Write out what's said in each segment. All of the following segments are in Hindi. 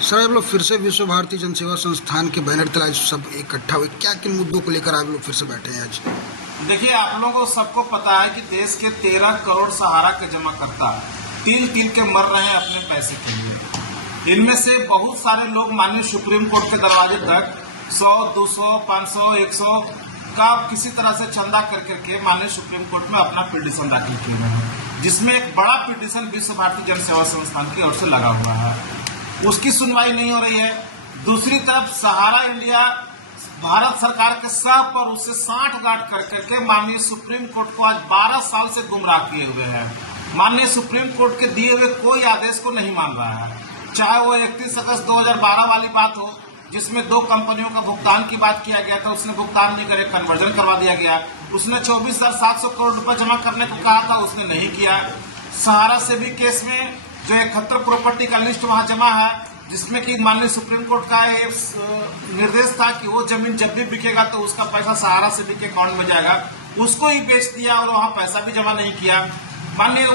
सर आप लोग फिर से विश्व भारती जन सेवा संस्थान के बैनर तले सब इकट्ठा हुए, क्या किन मुद्दों को लेकर आप लोग फिर से बैठे हैं आज? देखिए, आप लोगों को सबको पता है कि देश के 13 करोड़ सहारा के जमाकर्ता तिल तिल के मर रहे हैं अपने पैसे के लिए। इनमें से बहुत सारे लोग माननीय सुप्रीम कोर्ट के दरवाजे तक 100, 200, 500, 100 का किसी तरह से चंदा कर करके माननीय सुप्रीम कोर्ट में अपना पिटीशन दाखिल किए गए हैं, जिसमें एक बड़ा पिटीशन विश्व भारती जन सेवा संस्थान की ओर से लगा हुआ है। उसकी सुनवाई नहीं हो रही है। दूसरी तरफ सहारा इंडिया भारत सरकार के सह पर उससे 60 गांठ कर करके माननीय सुप्रीम कोर्ट को आज 12 साल से गुमराह किए हुए हैं। माननीय सुप्रीम कोर्ट के दिए हुए कोई आदेश को नहीं मान रहा है, चाहे वो 31 अगस्त 2012 वाली बात हो जिसमें 2 कंपनियों का भुगतान की बात किया गया था, उसने भुगतान नहीं करे, कन्वर्जन करवा दिया गया। उसने 24,700 करोड़ रुपए जमा करने को कहा था, उसने नहीं किया। सहारा से भी केस में जो 71 प्रॉपर्टी का लिस्ट वहां जमा है, जिसमें कि माननीय सुप्रीम कोर्ट का ये निर्देश था कि वो जमीन जब भी बिकेगा तो उसका पैसा सहारा से के अकाउंट में जाएगा, उसको ही बेच दिया और वहां पैसा भी जमा नहीं किया। माननीय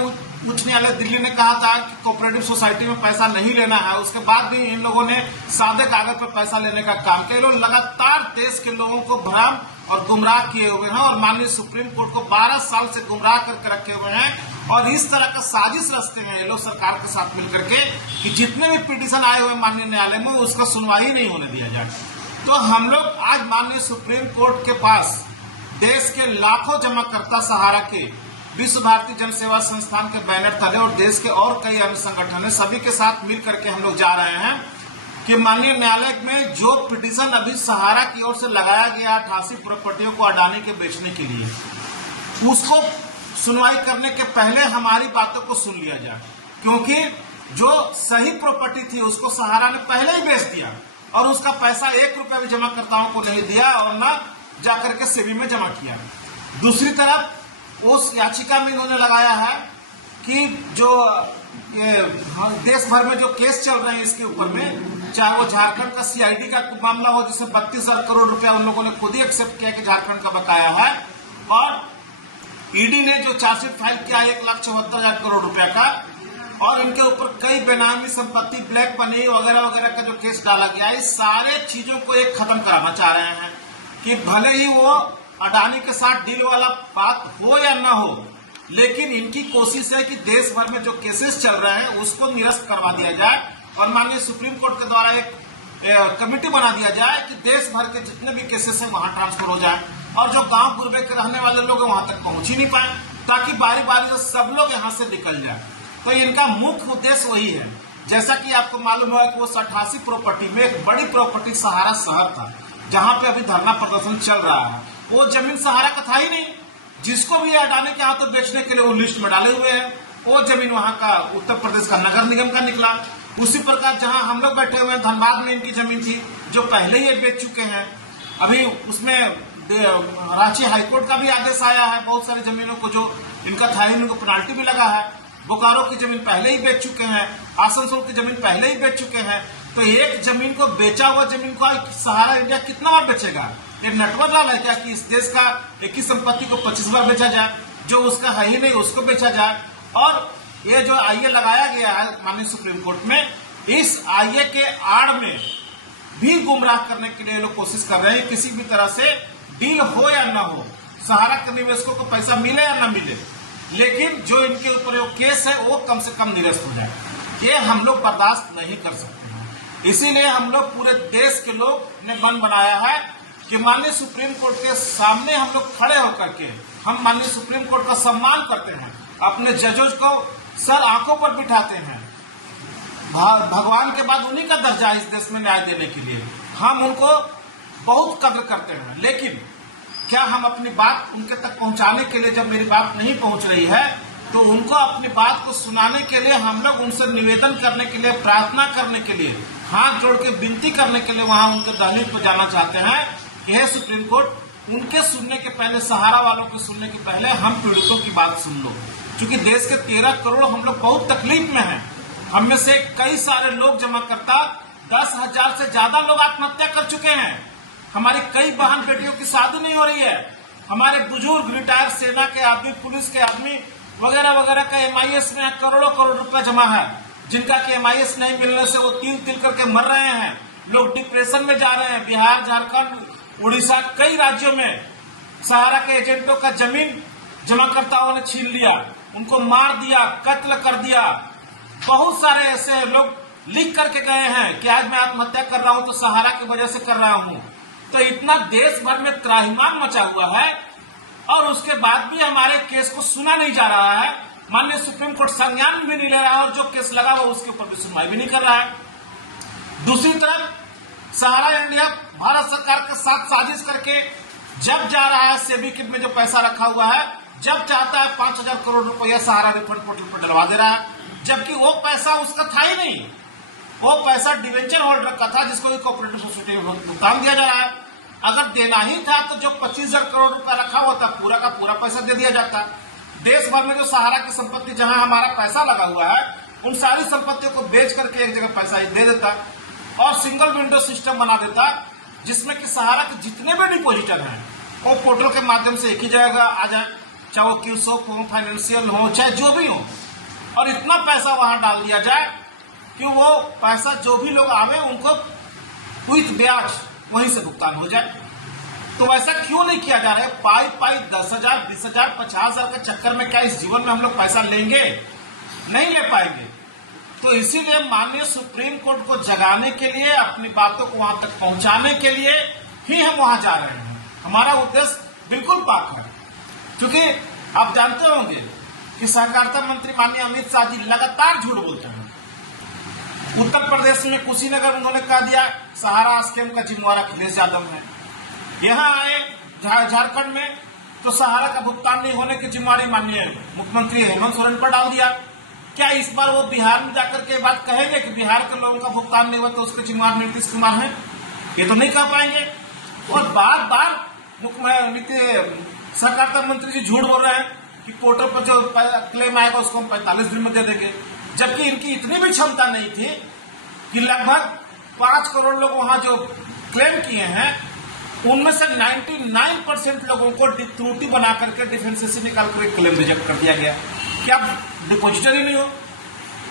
उच्च न्यायालय दिल्ली ने कहा था कि कोऑपरेटिव सोसाइटी में पैसा नहीं लेना है, उसके बाद भी इन लोगों ने सादे कागज पर पैसा लेने का काम किया। लोग लगातार देश के लोगों को भ्रम और गुमराह किए हुए हैं और माननीय सुप्रीम कोर्ट को 12 साल से गुमराह करके रखे हुए हैं। और इस तरह का साजिश रचते हैं ये लोग सरकार के साथ मिलकर के कि जितने भी पिटीशन आए हुए माननीय न्यायालय में उसका सुनवाई नहीं होने दिया जाए। तो हम लोग आज माननीय सुप्रीम कोर्ट के पास देश के लाखों जमाकर्ता सहारा के विश्व भारती जन सेवा संस्थान के बैनर तले और देश के और कई अन्य संगठन है, सभी के साथ मिल करके हम लोग जा रहे हैं कि माननीय न्यायालय में जो पिटीशन अभी सहारा की ओर से लगाया गया 88 प्रॉपर्टियों को अडानी के बेचने के लिए, उसको सुनवाई करने के पहले हमारी बातों को सुन लिया जाए, क्योंकि जो सही प्रॉपर्टी थी उसको सहारा ने पहले ही बेच दिया और उसका पैसा 1 रुपया भी जमाकर्ताओं को नहीं दिया और न जाकर के सेबी में जमा किया। दूसरी तरफ उस याचिका में इन्होंने लगाया है कि जो ये देश भर में जो केस चल रहे हैं इसके ऊपर में, चाहे वो झारखंड का सीआईडी का मामला हो जिसमें 32,000 करोड़ रुपया उन लोगों ने खुद ही एक्सेप्ट किया कि झारखंड का बकाया है, और ईडी ने जो चार्जशीट फाइल किया 1,74,000 करोड़ रुपया का, और इनके ऊपर कई बेनामी संपत्ति, ब्लैक मनी वगैरह वगैरह का जो केस डाला गया, इस सारे चीजों को एक खत्म कराना चाह रहे हैं कि भले ही वो अडानी के साथ डील वाला बात हो या ना हो, लेकिन इनकी कोशिश है कि देश भर में जो केसेस चल रहे हैं उसको निरस्त करवा दिया जाए और माननीय सुप्रीम कोर्ट के द्वारा एक कमेटी बना दिया जाए कि देश भर के जितने भी केसेस हैं वहां ट्रांसफर हो जाए और जो गांव गुरबे के रहने वाले लोग हैं वहां तक पहुंच ही नहीं पाए, ताकि बारी बारी से सब लोग यहां से निकल जाए। तो इनका मुख्य उद्देश्य वही है। जैसा कि आपको मालूम होगा कि वो 88 प्रॉपर्टी में एक बड़ी प्रॉपर्टी सहारा शहर था, जहां पे अभी धरना प्रदर्शन चल रहा है, वो जमीन सहारा का था ही नहीं, जिसको भी अडानी के हाथों बेचने के लिए वो लिस्ट में डाले हुए हैं। वो जमीन वहां का उत्तर प्रदेश का नगर निगम का निकला। उसी प्रकार जहां हम लोग बैठे हुए हैं धनबाद में इनकी जमीन थी जो पहले ही बेच चुके हैं। अभी उसमें रांची हाईकोर्ट का भी आदेश आया है, बहुत सारी जमीनों को जो इनका था इनको पेनाल्टी भी लगा है। बोकारो की जमीन पहले ही बेच चुके हैं, आसनसोल की जमीन पहले ही बेच चुके हैं। तो एक जमीन को बेचा हुआ जमीन को सहारा इंडिया कितना बार बेचेगा? एक नटवर डाल है क्या कि इस देश का एक ही संपत्ति को 25 बार बेचा जाए, जो उसका है ही नहीं उसको बेचा जाए। और ये जो आईए लगाया गया है माननीय सुप्रीम कोर्ट में, इस आईए के आड़ में भी गुमराह करने के लिए लोग कोशिश कर रहे हैं। किसी भी तरह से डील हो या ना हो, सहारा के निवेशकों को पैसा मिले या ना मिले, लेकिन जो इनके ऊपर केस है वो कम से कम निरस्त हो जाए, ये हम लोग बर्दाश्त नहीं कर सकते हैं। इसीलिए हम लोग पूरे देश के लोग ने मन बनाया है कि माननीय सुप्रीम कोर्ट के सामने हम लोग खड़े होकर के हम माननीय सुप्रीम कोर्ट का सम्मान करते हैं, अपने जजों को सर आंखों पर बिठाते हैं। भगवान के बाद उन्हीं का दर्जा है इस देश में न्याय देने के लिए, हम उनको बहुत कद्र करते हैं। लेकिन क्या हम अपनी बात उनके तक पहुंचाने के लिए, जब मेरी बात नहीं पहुंच रही है तो उनको अपनी बात को सुनाने के लिए हम लोग उनसे निवेदन करने के लिए, प्रार्थना करने के लिए, हाथ जोड़ के विनती करने के लिए वहां उनके दहलीज पर जाना चाहते हैं कि हे सुप्रीम कोर्ट, उनके सुनने के पहले, सहारा वालों के सुनने के पहले हम पीड़ितों की बात सुन लो। क्योंकि देश के 13 करोड़ हम लोग बहुत तकलीफ में हैं। हम में से कई सारे लोग जमाकर्ता 10,000 से ज्यादा लोग आत्महत्या कर चुके हैं। हमारी कई बहन बेटियों की शादी नहीं हो रही है। हमारे बुजुर्ग, रिटायर्ड सेना के आदमी, पुलिस के आदमी वगैरह वगैरह का MIS में करोड़ों करोड़ रुपया जमा है। जिनका कि MIS नहीं मिलने से वो तिल करके मर रहे हैं, लोग डिप्रेशन में जा रहे हैं। बिहार, झारखंड, उड़ीसा, कई राज्यों में सहारा के एजेंटों का जमीन जमाकर्ताओं ने छीन लिया, उनको मार दिया, कत्ल कर दिया। बहुत सारे ऐसे लोग लिख करके गए हैं कि आज मैं आत्महत्या कर रहा हूं तो सहारा की वजह से कर रहा हूं। तो इतना देश भर में त्राहिमाम मचा हुआ है और उसके बाद भी हमारे केस को सुना नहीं जा रहा है। माननीय सुप्रीम कोर्ट संज्ञान भी नहीं ले रहा है और जो केस लगा हुआ उसके ऊपर भी सुनवाई भी नहीं कर रहा है। दूसरी तरफ सहारा इंडिया भारत सरकार के साथ साजिश करके जब जा रहा है सेबी किट में जो पैसा रखा हुआ है, जब चाहता है 5,000 करोड़ रुपया सहारा रिफंड पोर्टल पर डलवा दे रहा है, जबकि वो पैसा उसका था ही नहीं। वो पैसा डिवेंचर होल्डर का था जिसको कोऑपरेटिव सोसाइटी में भुगतान दिया जा रहा है। अगर देना ही था तो जो 25,000 करोड़ रुपया रखा हुआ था पूरा का पूरा पैसा दे दिया जाता। देश भर में जो सहारा की संपत्ति जहां हमारा पैसा लगा हुआ है उन सारी संपत्तियों को बेच करके एक जगह पैसा दे देता और सिंगल विंडो सिस्टम बना देता जिसमें कि सहारा के जितने भी डिपोजिटर हैं वो पोर्टल के माध्यम से एक ही जगह आ जाए, चाहे वो क्यूसोक हो, फाइनेंशियल हो, चाहे जो भी हो, और इतना पैसा वहां डाल दिया जाए कि वो पैसा जो भी लोग आवे उनको विथ ब्याज वहीं से भुगतान हो जाए। तो वैसा क्यों नहीं किया जा रहा है? पाई 10,000, 20,000, 50,000 के चक्कर में क्या इस जीवन में हम लोग पैसा लेंगे? नहीं ले पाएंगे। तो इसीलिए माननीय सुप्रीम कोर्ट को जगाने के लिए, अपनी बातों को वहां तक पहुंचाने के लिए ही हम वहां जा रहे हैं। हमारा उद्देश्य बिल्कुल पाक है, क्योंकि आप जानते होंगे कि सहकारिता मंत्री माननीय अमित शाह जी लगातार झूठ बोलते हैं। उत्तर प्रदेश में कुशीनगर उन्होंने कह दिया सहारा स्कीम का जिम्मेवार अखिलेश यादव है। यहाँ आए झारखंड में तो सहारा का भुगतान नहीं होने की जिम्मेवारी माननीय मुख्यमंत्री हेमंत सोरेन पर डाल दिया। क्या इस बार वो बिहार में जाकर के बात कहेंगे कि बिहार के लोगों का भुगतान नहीं हुआ तो उसके जिम्मेवार नीतीश कुमार है? ये तो नहीं कह पाएंगे। और बार बार सहकारिता मंत्री जी झूठ बोल रहे हैं कि पोर्टल पर जो क्लेम आएगा उसको हम 45 दिन में दे देंगे, जबकि इनकी इतनी भी क्षमता नहीं थी कि लगभग 5 करोड़ लोग वहां जो क्लेम किए हैं उनमें से 99% लोगों को त्रुटि बना करके डिफेंस से निकाल कर क्लेम रिजेक्ट कर दिया गया। क्या डिपोजिटर ही नहीं हो?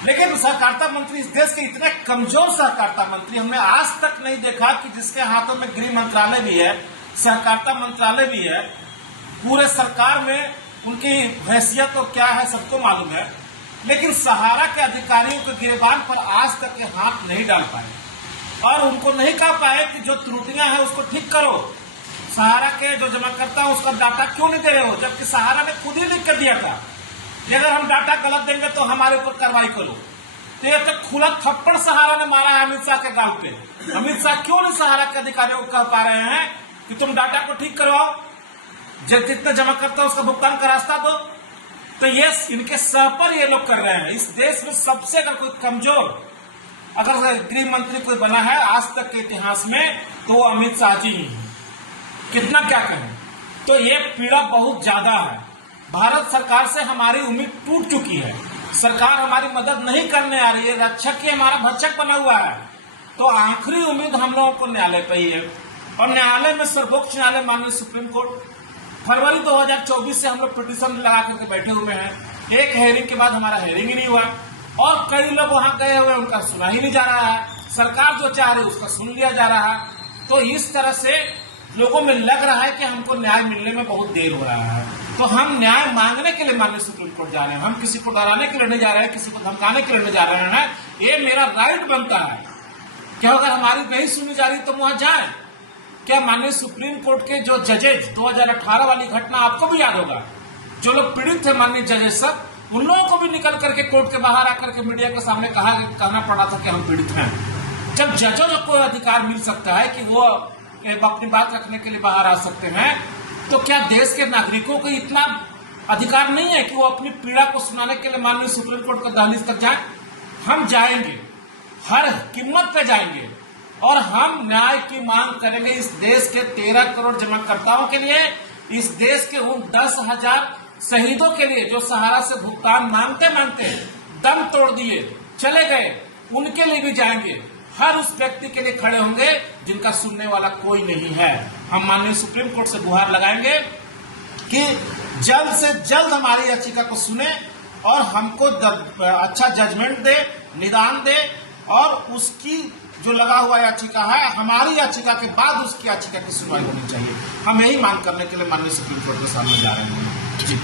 लेकिन सहकारिता मंत्री, इस देश के इतने कमजोर सहकारिता मंत्री हमने आज तक नहीं देखा कि जिसके हाथों में गृह मंत्रालय भी है, सहकारिता मंत्रालय भी है, पूरे सरकार में उनकी हैसियत और क्या है सबको मालूम है, लेकिन सहारा के अधिकारियों के गिरबान पर आज तक के हाथ नहीं डाल पाए और उनको नहीं कह पाए कि जो त्रुटियां हैं उसको ठीक करो। सहारा के जो जमाकर्ता है उसका डाटा क्यों नहीं दे रहे हो, जबकि सहारा ने खुद ही लिख कर दिया था कि अगर हम डाटा गलत देंगे तो हमारे ऊपर कार्रवाई करो। तो ये तो खुला थप्पड़ सहारा ने मारा है अमित शाह के गांव पे। अमित शाह क्यों नहीं सहारा के अधिकारियों को कह पा रहे हैं कि तुम डाटा को ठीक करवाओ, जितने जमा करता है उसका भुगतान का रास्ता दो? तो ये इनके सह पर ये लोग कर रहे हैं। इस देश में सबसे अगर कोई कमजोर अगर गृह मंत्री कोई बना है आज तक के इतिहास में तो वो अमित शाह जी ही हैं। कितना क्या कहें, तो ये पीड़ा बहुत ज्यादा है। भारत सरकार से हमारी उम्मीद टूट चुकी है, सरकार हमारी मदद नहीं करने आ रही है, रक्षक ही हमारा भक्षक बना हुआ है। तो आखिरी उम्मीद हम लोगों को न्यायालय पर ही है और न्यायालय में सर्वोच्च न्यायालय माननीय सुप्रीम कोर्ट फरवरी 2024 से हम लोग पिटीशन लगा करके बैठे हुए हैं। एक हेयरिंग के बाद हमारा हेयरिंग ही नहीं हुआ और कई लोग वहां गए हुए उनका सुना ही नहीं जा रहा है। सरकार जो चाह रही है उसका सुन लिया जा रहा है। तो इस तरह से लोगों में लग रहा है कि हमको न्याय मिलने में बहुत देर हो रहा है। तो हम न्याय मांगने के लिए माननीय सुप्रीम कोर्ट जा रहे हैं। हम किसी को डराने के लिए नहीं जा रहे हैं, किसी को धमकाने के लिए नहीं जा रहे हैं। ये मेरा राइट बनता है कि अगर हमारी नहीं सुनी जा रही तो वहां जाए। क्या माननीय सुप्रीम कोर्ट के जो जजेज 2018 वाली घटना आपको भी याद होगा, जो लोग पीड़ित थे माननीय जजेज सब, उन लोगों को भी निकल करके कोर्ट के बाहर आकर के मीडिया के सामने कहना पड़ा था कि हम पीड़ित हैं। जब जजों को अधिकार मिल सकता है कि वो अपनी बात रखने के लिए बाहर आ सकते हैं, तो क्या देश के नागरिकों को इतना अधिकार नहीं है कि वो अपनी पीड़ा को सुनाने के लिए माननीय सुप्रीम कोर्ट के दहलीज तक जाए? हम जाएंगे, हर कीमत पे जाएंगे और हम न्याय की मांग करेंगे इस देश के 13 करोड़ जमाकर्ताओं के लिए, इस देश के उन 10,000 शहीदों के लिए जो सहारा से भुगतान मांगते मांगते दम तोड़ दिए चले गए, उनके लिए भी जाएंगे। हर उस व्यक्ति के लिए खड़े होंगे जिनका सुनने वाला कोई नहीं है। हम माननीय सुप्रीम कोर्ट से गुहार लगाएंगे कि जल्द से जल्द हमारी याचिका को सुने और हमको अच्छा जजमेंट दे निदान दे और उसकी जो लगा हुआ याचिका है, हमारी याचिका के बाद उसकी याचिका की सुनवाई होनी चाहिए। हम यही मांग करने के लिए माननीय सुप्रीम कोर्ट के सामने जा रहे हैं। जी।